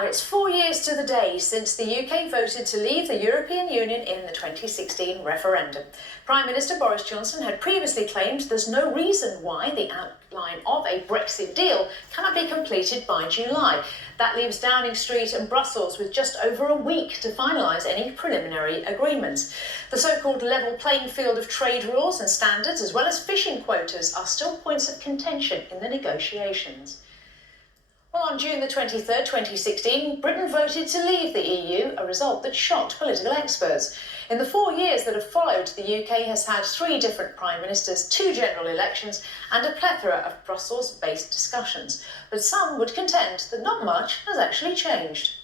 Now, it's 4 years to the day since the UK voted to leave the European Union in the 2016 referendum. Prime Minister Boris Johnson had previously claimed there's no reason why the outline of a Brexit deal cannot be completed by July. That leaves Downing Street and Brussels with just over a week to finalise any preliminary agreements. The so-called level playing field of trade rules and standards, as well as fishing quotas, are still points of contention in the negotiations. Well, on June the 23rd, 2016, Britain voted to leave the EU, a result that shocked political experts. In the 4 years that have followed, the UK has had 3 different prime ministers, 2 general elections and a plethora of Brussels-based discussions. But some would contend that not much has actually changed.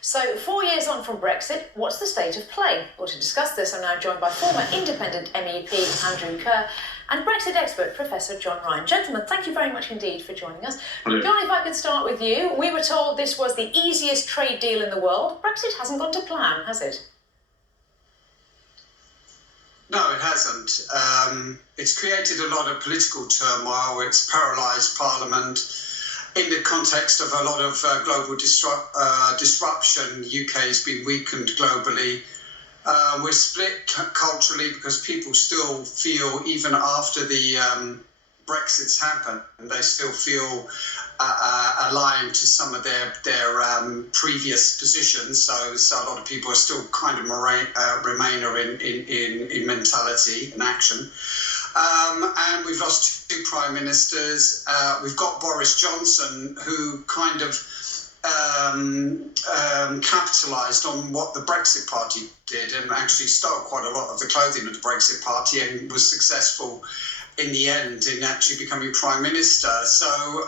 So, 4 years on from Brexit, what's the state of play? Well, to discuss this, I'm now joined by former independent MEP Andrew Kerr and Brexit expert Professor John Ryan. Gentlemen, thank you very much indeed for joining us. Hello. John, if I could start with you. We were told this was the easiest trade deal in the world. Brexit hasn't gone to plan, has it? No, it hasn't. It's created a lot of political turmoil. It's paralysed Parliament. In the context of a lot of global disruption, the UK has been weakened globally. We're split culturally because people still feel, even after the Brexit's happened, they still feel aligned to some of their previous positions. So a lot of people are still kind of Remainer in mentality and action. And we've lost 2 prime ministers. We've got Boris Johnson, who kind of capitalised on what the Brexit Party did and actually stole quite a lot of the clothing of the Brexit Party and was successful in the end in actually becoming Prime Minister. So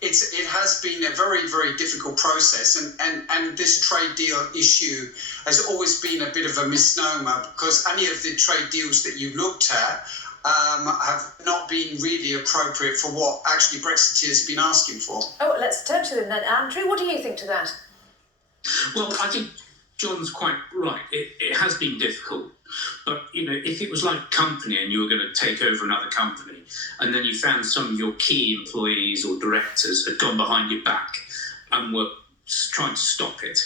it has been a very, very difficult process. And this trade deal issue has always been a bit of a misnomer, because any of the trade deals that you looked at have not been really appropriate for what actually Brexiteers have been asking for. Oh, let's turn to them then. Andrew, what do you think to that? Well, I think John's quite right. It has been difficult. But, if it was like a company and you were going to take over another company and then you found some of your key employees or directors had gone behind your back and were trying to stop it,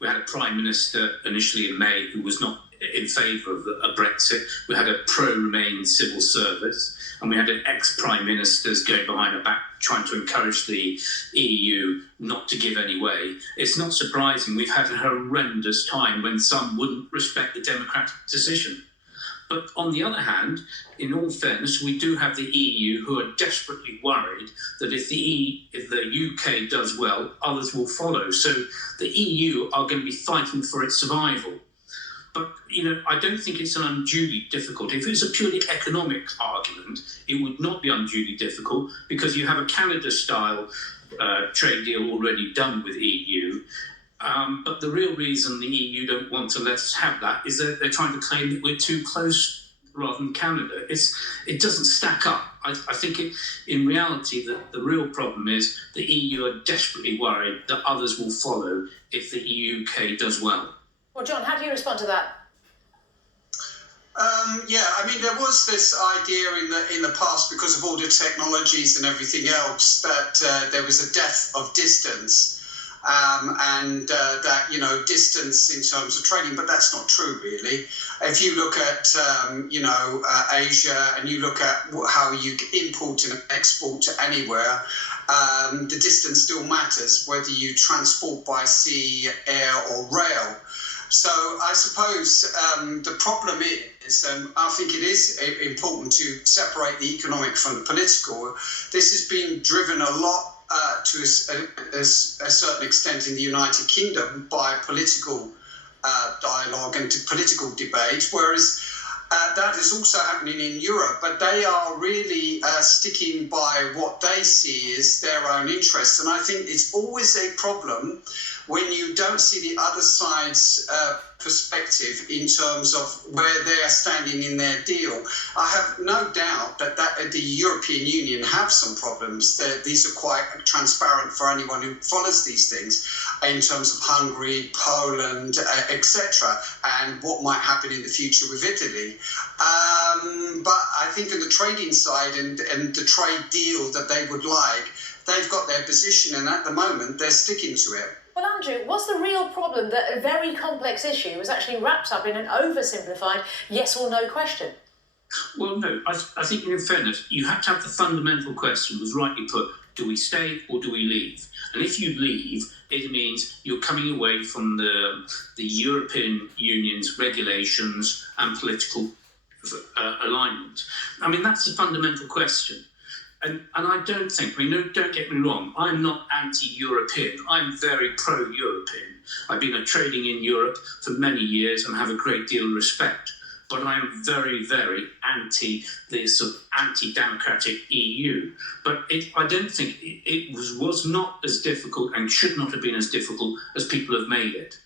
we had a Prime Minister initially in May who was not in favour of a Brexit. We had a pro-Remain civil service, and we had an ex-Prime Ministers going behind her back trying to encourage the EU not to give any way. It's not surprising we've had a horrendous time when some wouldn't respect the democratic decision. But on the other hand, in all fairness, we do have the EU who are desperately worried that if the UK does well, others will follow. So the EU are going to be fighting for its survival. But, I don't think it's an unduly difficult. If it's a purely economic argument, it would not be unduly difficult, because you have a Canada-style trade deal already done with EU. But the real reason the EU don't want to let us have that is that they're trying to claim that we're too close rather than Canada. It doesn't stack up. I think in reality, the real problem is the EU are desperately worried that others will follow if the UK does well. Well, John, how do you respond to that? There was this idea in the past, because of all the technologies and everything else, that there was a death of distance, and that distance in terms of trading, but that's not true really. If you look at Asia, and you look at how you import and export to anywhere, the distance still matters, whether you transport by sea, air or rail. So I suppose the problem is, I think it is important to separate the economic from the political. This has been driven a lot to a certain extent in the United Kingdom by political dialogue and political debate, whereas that is also happening in Europe, but they are really sticking by what they see as their own interests. And I think it's always a problem when you don't see the other side's perspective in terms of where they are standing in their deal. I have no doubt that the European Union have some problems. These are quite transparent for anyone who follows these things in terms of Hungary, Poland, etc., and what might happen in the future with Italy. But I think in the trading side and the trade deal that they would like, they've got their position, and at the moment they're sticking to it. Well, Andrew, what's the real problem that a very complex issue was actually wrapped up in an oversimplified yes or no question? Well, no, I think in fairness, you have to have the fundamental question, was rightly put, do we stay or do we leave? And if you leave, it means you're coming away from the European Union's regulations and political alignment. I mean, that's the fundamental question. And I don't think, don't get me wrong, I'm not anti-European. I'm very pro-European. I've been trading in Europe for many years and have a great deal of respect. But I'm very, very anti this sort of anti-democratic EU. But I don't think it was not as difficult and should not have been as difficult as people have made it.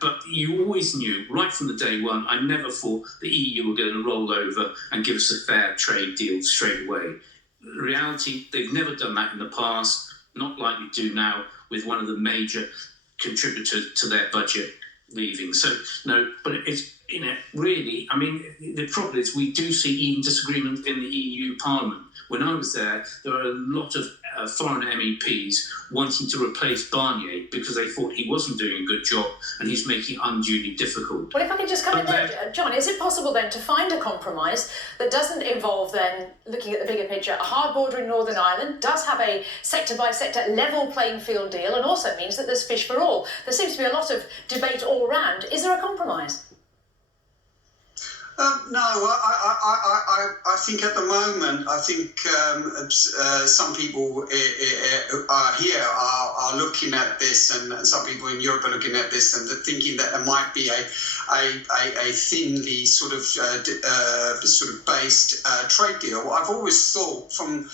But you always knew, right from the day one, I never thought the EU were going to roll over and give us a fair trade deal straight away. In reality, they've never done that in the past, not likely to do now with one of the major contributors to their budget leaving. So, no, but it's, really, I mean, the problem is we do see even disagreement in the EU Parliament. When I was there were a lot of foreign MEPs wanting to replace Barnier because they thought he wasn't doing a good job and he's making it unduly difficult. Well, if I could just come in there, John, is it possible then to find a compromise that doesn't involve then, looking at the bigger picture, a hard border in Northern Ireland, does have a sector-by-sector level playing field deal and also means that there's fish for all? There seems to be a lot of debate all round. Is there a compromise? No, I think at the moment, I think some people here are looking at this, and some people in Europe are looking at this and they're thinking that there might be a thinly sort of based trade deal. I've always thought from.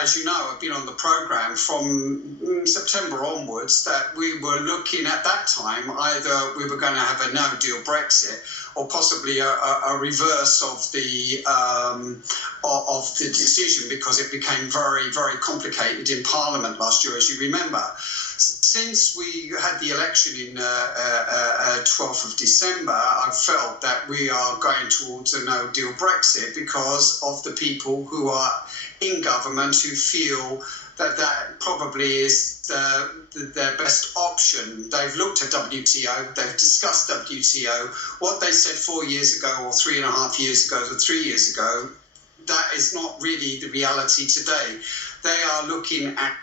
As you know, I've been on the programme from September onwards that we were looking at that time either we were going to have a no-deal Brexit or possibly a reverse of the decision because it became very, very complicated in Parliament last year, as you remember. Since we had the election in 12th of December, I felt that we are going towards a no-deal Brexit because of the people who are in government who feel that that probably is their best option. They've looked at WTO, they've discussed WTO. What they said 4 years ago or 3.5 years ago or 3 years ago, that is not really the reality today. They are looking at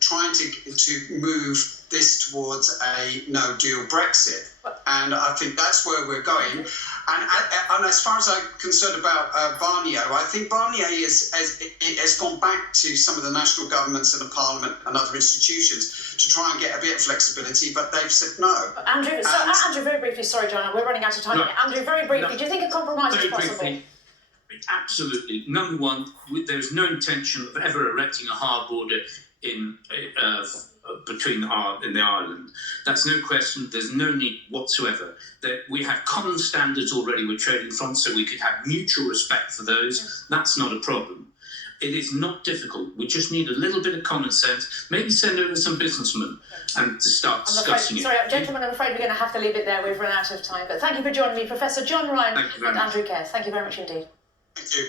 trying to move this towards a no-deal Brexit. And I think that's where we're going. And as far as I'm concerned about Barnier, I think Barnier has gone back to some of the national governments and the Parliament and other institutions to try and get a bit of flexibility, but they've said no. Andrew, Andrew, very briefly, sorry, John, we're running out of time. No, Andrew, very briefly, do you think a compromise is possible? Briefly, absolutely. Number one, there's no intention of ever erecting a hard border in between in the island. That's no question. There's no need whatsoever. We have common standards already we're trading from, so we could have mutual respect for those. Yes. That's not a problem. It is not difficult. We just need a little bit of common sense. Maybe send over some businessmen and to start discussing it. Sorry, gentlemen, I'm afraid we're going to have to leave it there. We've run out of time. But thank you for joining me, Professor John Ryan and Andrew Kerr. Thank you very much indeed. Thank you.